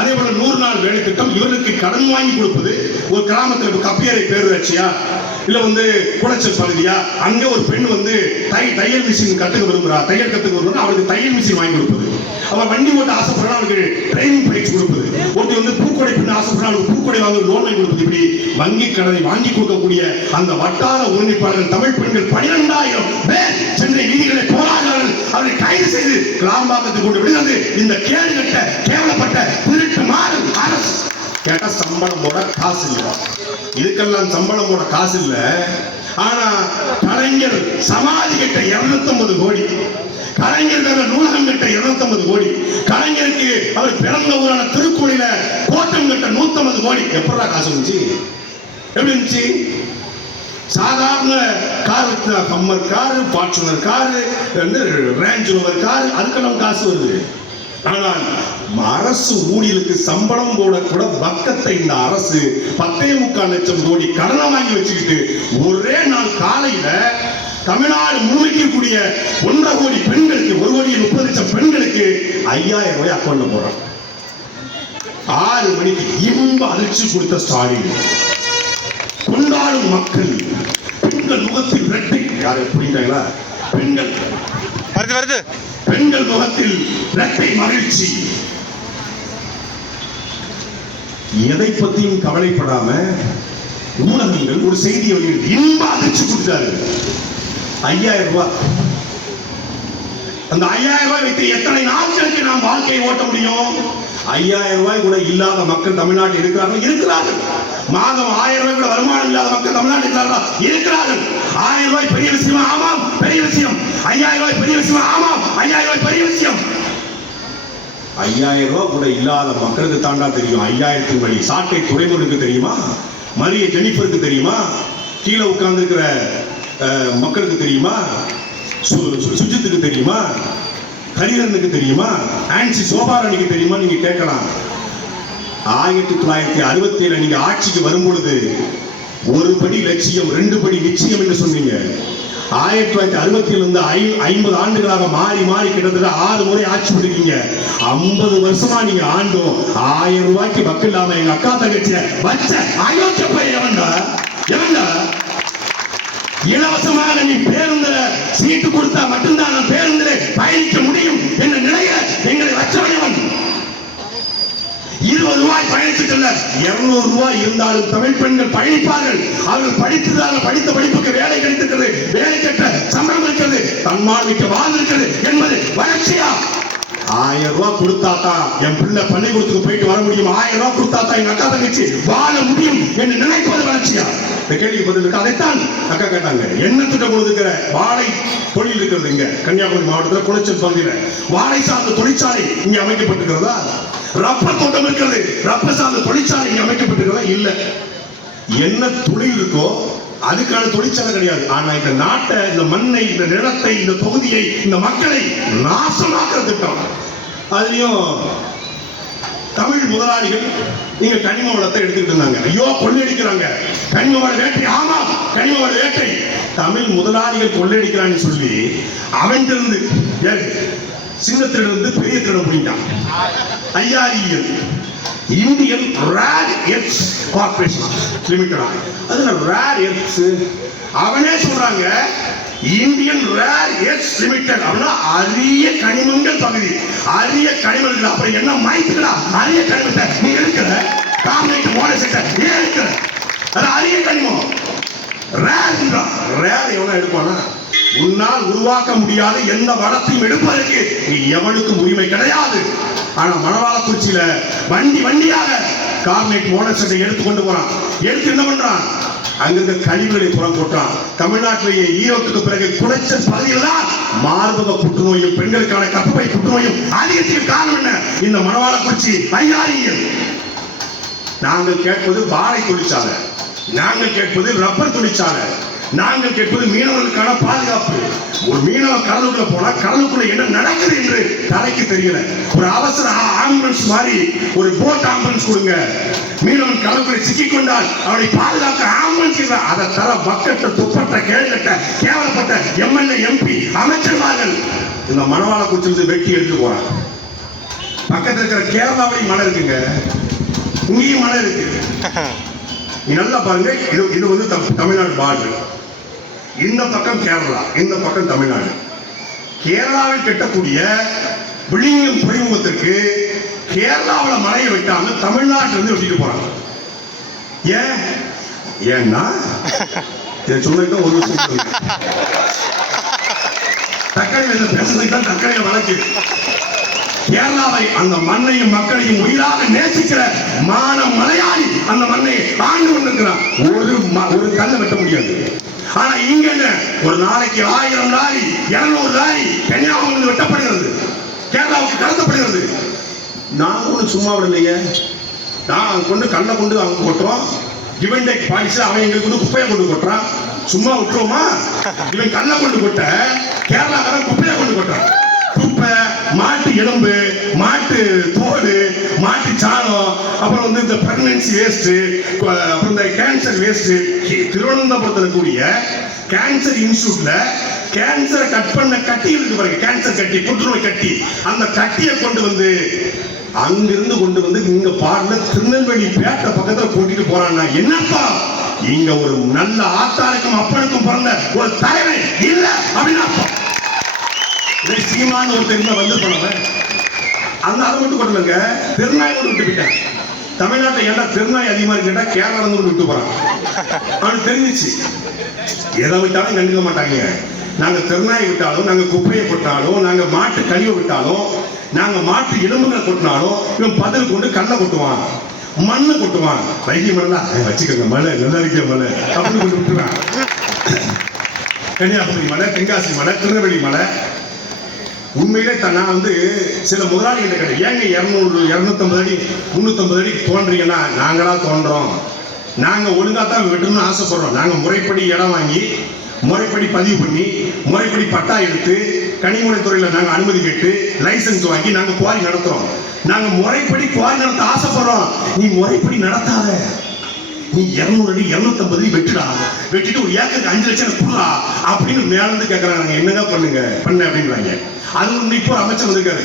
அதே போல 100 நாள் வேலை திட்டம், இவர்களுக்கு கடன் வாங்கி கொடுப்பது. ஒரு கிராமத்தில் கப்பியறை பேரூராட்சியா இல்ல குளச்சல் பகுதியா, அங்க ஒரு பெண் தையல் மிஷின் கத்துக்க விரும்புறா, தையல் கத்துக்க விரும்புறா, அவளுக்கு தையல் மிஷின் வாங்கி கொடுப்பது. அவன் வண்டி ஓட்ட ஆசைப்படுறா, அவளுக்கு ட்ரைனிங் பயிற்சி கொடுப்பது. ஒருத்தி பூக்கொடை பின்ன ஆசைப்படுறா, அவளுக்கு பூக்கொடை வாங்க லோன் வாங்கி கொடுப்பது. இப்படி வங்கி கடனை வாங்கி கொடுக்கக்கூடிய அந்த வட்டார ஒருங்கிணைப்பாளர்கள் தமிழ் பெண்கள் 12,000 பேர் சென்னை வீதிகளை போராடுகிறார்கள். அவரை கைது செய்து கிளாம்பாக்கத்துக்கு கொண்டு விடுகிறது இந்த கேடுகட்ட கேவலப்பட்ட திருட்டு மாறு அரசு. கேட்டா சம்பளம் போட காசு இல்லை. இதுக்கெல்லாம் சம்பளம் போட காசு இல்லை. ஆனா கலைஞர் சமாதி கட்ட 250 கோடி, கலைஞர் நூலகம் கட்ட 250 கோடி, கலைஞருக்கு அவர் பிறந்த ஊரான திருக்குடியில கோட்டம் கட்ட 150 கோடி. எப்படா காசு இருந்துச்சு? எப்படி இருந்துச்சு? சாதாரண car, Hummer car, Fortuner car, range rover car, அதுக்கெல்லாம் காசு வருது. ஆனால் அரசு ஊழியர்களுக்கு சம்பளம் போட கூட பக்கத்தை இந்த அரசு 10.25 லட்சம் கோடி கடனை வாங்கி வச்சுக்கிட்டு ஒரே நாள் காலையில தமிழ்நாடு முழுமைக்கக்கூடிய 1.5 கோடி பெண்களுக்கு, 1,30,00,000 பெண்களுக்கு 5,000 ரூபாய் அக்கௌண்ட்ல போடுறான். 6 மணிக்கு இன்ப அதிர்ச்சி கொடுத்த ஸ்டாலின். கொண்டாடும் மக்கள், பெண்கள் முகத்தில் ரெட்டை. யாரு புரியுங்களா? பெண்கள் வருது பெண்கள் முகத்தில் இரட்டை மகிழ்ச்சி. எதை பத்தியும் கவலைப்படாம ஊடகங்கள் ஒரு செய்தியை இன்ப அதிர்ச்சி கொடுத்தாரு. 5,000 ரூபாய். அந்த 5,000 ரூபாய் வைத்து எத்தனை நாட்களுக்கு நாம் வாழ்க்கையை ஓட்ட முடியும்? 5,000 ரூபாய் கூட இல்லாத மக்கள் தமிழ்நாட்டில் இருக்கிறார்கள். மாதம் 1,000 ரூபாய் கூட வருமானம் இல்லாத மக்கள் தமிழ்நாட்டில் இருக்கிறார்கள். 1,000 ரூபாய் பெரிய விஷயமா? ஆமாம், பெரிய விஷயம். 5,000 ரூபாய் பெரிய விஷயமா? ஆமாம், 5,000 ரூபாய் பெரிய விஷயம். 5,000 ரூபாய் கூட இல்லாத மக்களுக்கு தாண்டா தெரியும் 5,000 வழி. சாட்டை துறைமுகனுக்கு தெரியுமா? மரிய ஜெனிஃபருக்கு தெரியுமா? கீழே உட்கார்ந்து இருக்கிற மக்களுக்கு தெரியுமா? சுஜித்துக்கு தெரியுமா? ஹரிஹரனுக்கு தெரியுமா? ஆன்சி சோபாராணிக்கு தெரியுமா? நீங்க கேட்கலாம். 1967 நீங்க ஆட்சிக்கு வரும் பொழுது 1 படி லட்சியம் 2 படி நிச்சயம் என்று சொன்னீங்க. 1967 இருந்து 50 ஆண்டுகளாக மாறி மாறி கிட்டத்தட்ட 6 முறை ஆட்சி பண்ணிருக்கீங்க. 50 வருஷமா நீங்க ஆண்டும் 1,000 ரூபாய்க்கு பக்கம் இல்லாம எங்க அக்கா தங்கச்சிய வச்ச அயோக்கிய பையன் எவன்டா? இலவசமாக நீ பேருந்துல சீட்டு கொடுத்தா மட்டும்தான் நான் பேருந்துல பயணிக்க முடியும் என்ற நிலைய எங்களை வச்சவன். 20 ரூபாய் பயணிச்சுட்டு 200 ரூபாய் இருந்தாலும் தமிழ் பெண்கள் பயணிப்பார்கள். அவர்கள் படித்த படிப்புக்கு வேலை கிடைத்திருக்கிறது, வேலை கேட்ட சம்பளம் இருக்கிறது, தன்மால் மிக்க வாழ்வு இருக்கிறது என்பது வளர்ச்சியா? 1,000 ரூபாய் கொடுத்தாதான் என் பிள்ளை பள்ளிக்கூடத்துக்கு போயிட்டு வர முடியும், 1,000 ரூபாய் கொடுத்தாதான் எங்க அக்கா தங்கச்சி வாழ முடியும் என்று நினைப்பது வளர்ச்சியா? இந்த கேள்விக்கு பதில் இருக்கு. அதைத்தான் அக்கா கேட்டாங்க. என்ன திட்டம் கொடுத்துக்கிற வாழை தொழில் இருக்கிறது இங்க கன்னியாகுமரி மாவட்டத்தில் குளச்சல் பகுதியில் வாழை சார்ந்த தொழிற்சாலை இங்க அமைக்கப்பட்டிருக்கிறதா? ரப்பர் தோட்டம் இருக்கிறது, ரப்பர் சார்ந்த தொழிற்சாலை இங்க அமைக்கப்பட்டிருக்கிறதா? இல்ல. என்ன தொழில் இருக்கோ அதுக்கான தொழிற்சாலை கிடையாது. ஆனா இந்த நாட்டை, இந்த மண்ணை, இந்த நிலத்தை, இந்த தொகுதியை, இந்த மக்களை நாசமாக்குற திட்டம். அதுலயும் தமிழ் முதலாளிகள் நீங்க கனிம வளத்தை எடுத்துக்கிட்டு இருந்தாங்க. ஐயோ கொள்ளையடிக்கிறாங்க, கனிம வள வேட்டை. ஆமா, கனிம வள வேட்டை. தமிழ் முதலாளிகள் கொள்ளையடிக்கிறான்னு சொல்லி அவன்கிட்ட சின்னத்திலிருந்து பெரிய திட்டம் புரிஞ்சான். IREL, Indian rare earths corporation limited. அதுல ரேர் எர்த்ஸ் அவனே சொல்றாங்க இந்தியன் ரேர் எர்த்ஸ் லிமிடெட் அப்படின்னா அரிய கனிமங்கள் பகுதி, அரிய கனிமங்கள். அப்புறம் என்ன மாய்த்துக்கடா அரிய கனிமத்தை நீ எடுக்கிற? கார்பரேட் மோனோசைட் ஏன் எடுக்கிற? அது அரிய கனிமம். ரேர் எவனா எடுப்பானா? உன்னால் உருவாக்க முடியாத எந்த வளத்தையும் எடுப்பதற்கு எவனுக்கும் உரிமை கிடையாது. ஆனா மணவாளக்குறிச்சியில வண்டியாக கார்பரேட் மோனோசைட்டை எடுத்துக்கொண்டு போறான். எடுத்து என்ன பண்றான்? அங்கிருந்த கழிவுகளை புறம் போட்டான். தமிழ்நாட்டிலேயே ஈரோட்டுக்கு பிறகு குளச்சல் பகுதியில் தான் மார்பக புற்றுநோயும் பெண்களுக்கான கர்ப்பப்பை புற்றுநோயும் அதிகத்திற்கு காரணம் என்ன? இந்த மணவாளக்குறிச்சி ஐஆர்இஎல். நாங்கள் கேட்பது வாழை தொழிற்சாலை, நாங்கள் கேட்பது ரப்பர் தொழிற்சாலை, நாங்கள் கேட்பது மீனவர்களுக்கான பாதுகாப்பு. ஒரு மீனவ கடலுக்குள்ள போனா கடலுக்குள்ள என்ன நடக்குது என்று தலைக்கு தெரியல. ஒரு அவசர ஆம்புலன்ஸ் மாதிரி ஒரு போட் ஆம்புலன்ஸ் கொடுங்க. மீனவன் கடலுக்குள்ள சிக்கிக்கொண்டால் அவனை பாதுகாக்க ஆம்புலன்ஸ். அதை தர பக்கத்தை துப்பட்ட கேள்விட்ட கேவலப்பட்ட எம்எல்ஏ எம்பி அமைச்சர்மார்கள் இந்த மணவாளக்குறிச்சியிலிருந்து வெட்டி எடுத்து போறாங்க. பக்கத்துல இருக்கிற கேரளாவிலையும் மலை இருக்குங்க, இங்கேயும் மலை இருக்கு. நீ நல்லா பாருங்க, இது வந்து தமிழ்நாடு பார்டர். இந்த பக்கம் கேரளா, இந்த பக்கம் தமிழ்நாடு. கேரளாவில் கட்டக்கூடிய விழிஞம் துறைமுகத்திற்கு கேரளாவில் மலையை வெட்டாம தமிழ்நாட்டில இருந்து வெட்டிட்டு போறாங்க. ஏன்னா சொன்ன ஒரு வருஷம் தக்கலையில பேசுறதுக்கு தான் தக்கலையில வழக்கு. கேரளாவை, அந்த மண்ணையும் மக்களையும் உயிராக நேசிக்கிற மான மலையாளி அந்த மண்ணை ஆண்டு கொண்டிருக்கிறான். ஒரு கல்லை வெட்ட முடியாது. ஆனா இங்க ஒரு நாளைக்கு 1000 லாரி 200 லாரி கன்னியாகுமரி வெட்டப்படுகிறது, கேரளாவுக்கு கடத்தப்படுகிறது. நான் கூட சும்மா விடலைங்க. நான் கொண்டு கல்லை கொண்டு அவங்க கொட்டுறோம், இவன் பாலிச்சு அவன் எங்களுக்கு வந்து குப்பையை கொண்டு கொட்டுறான். சும்மா விட்டுருவோமா? இவன் கல்லை கொண்டு கொட்ட கேரளாக்காரன் குப்பையை கொண்டு கொட்டுறான். குப்பை, மாட்டு எலும்பு, மாட்டு தோடு, மாட்டு சாணம், அப்புறம் வந்து இந்த பிரெக்னன்சி வேஸ்ட், அப்புறம் இந்த கேன்சர் வேஸ்ட். திருவனந்தபுரத்தில் கூடிய கேன்சர் இன்ஸ்டியூட்ல கேன்சரை கட் பண்ண கட்டி இருக்கு பாருங்க, கேன்சர் கட்டி, புற்றுநோய் கட்டி, அந்த கட்டியை கொண்டு வந்து அங்கிருந்து கொண்டு வந்து இங்க பாடல திருநெல்வேலி பேட்டை பக்கத்துல கூட்டிட்டு போறான்னா என்னப்பா, இங்க ஒரு நல்ல ஆத்தாளுக்கும் அப்பனுக்கும் பிறந்த ஒரு தலைவன் இல்ல அப்படின்னா சீமான் ஒருத்தர் வந்து போனவன் அந்த அதை மட்டும் கொட்டலங்க, திருநாய் கொண்டு விட்டு போயிட்டான். தமிழ்நாட்டை ஏன்டா திருநாய் அதிகமா கேட்டா கேரளா கொண்டு விட்டு போறான். அவனுக்கு தெரிஞ்சிச்சு, எதை விட்டாலும் கண்டுக்க மாட்டாங்க. நாங்க திருநாயை விட்டாலும், நாங்க குப்பையை கொட்டினாலும், நாங்க மாட்டு கழிவை விட்டாலும், நாங்க மாட்டு எலும்புகளை கொட்டினாலும் இவன் பதில் கொண்டு கல்லை கொட்டுவான், மண்ணை கொட்டுவான். வைகை மண்ணா வச்சுக்கோங்க, மலை நல்லா இருக்க மலை அப்படின்னு கொண்டு விட்டுருவான். கன்னியாகுமரி மலை, தென்காசி மலை, திருநெல்வேலி மலை. உண்மையிலே நான் வந்து சில முதலாளிகிட்ட கேட்டேன், ஏங்க 200 250 அடி 350 அடி தோன்றீங்கன்னா, நாங்களா தோன்றோம், நாங்க ஒழுங்கா தான் வெட்டணும்னு ஆசைப்படுறோம். நாங்க முறைப்படி இடம் வாங்கி, முறைப்படி பதிவு பண்ணி, முறைப்படி பட்டா எடுத்து, கனிமொழித்துறையில நாங்க அனுமதி கேட்டு லைசன்ஸ் வாங்கி நாங்க குவாரி நடத்துறோம். நாங்க முறைப்படி குவாரி நடத்த ஆசைப்படுறோம். நீ முறைப்படி நடத்தாத, நீ 200 அடி 250 அடி வெட்டுடா, வெட்டிட்டு ஒரு ஏக்கருக்கு 5 லட்சம் கொடுறா அப்படின்னு மேல இருந்து கேட்கறாங்க. என்னங்க பண்ண அப்படின்றாங்க. அது இப்போ அமைச்சர் வந்திருக்காரு.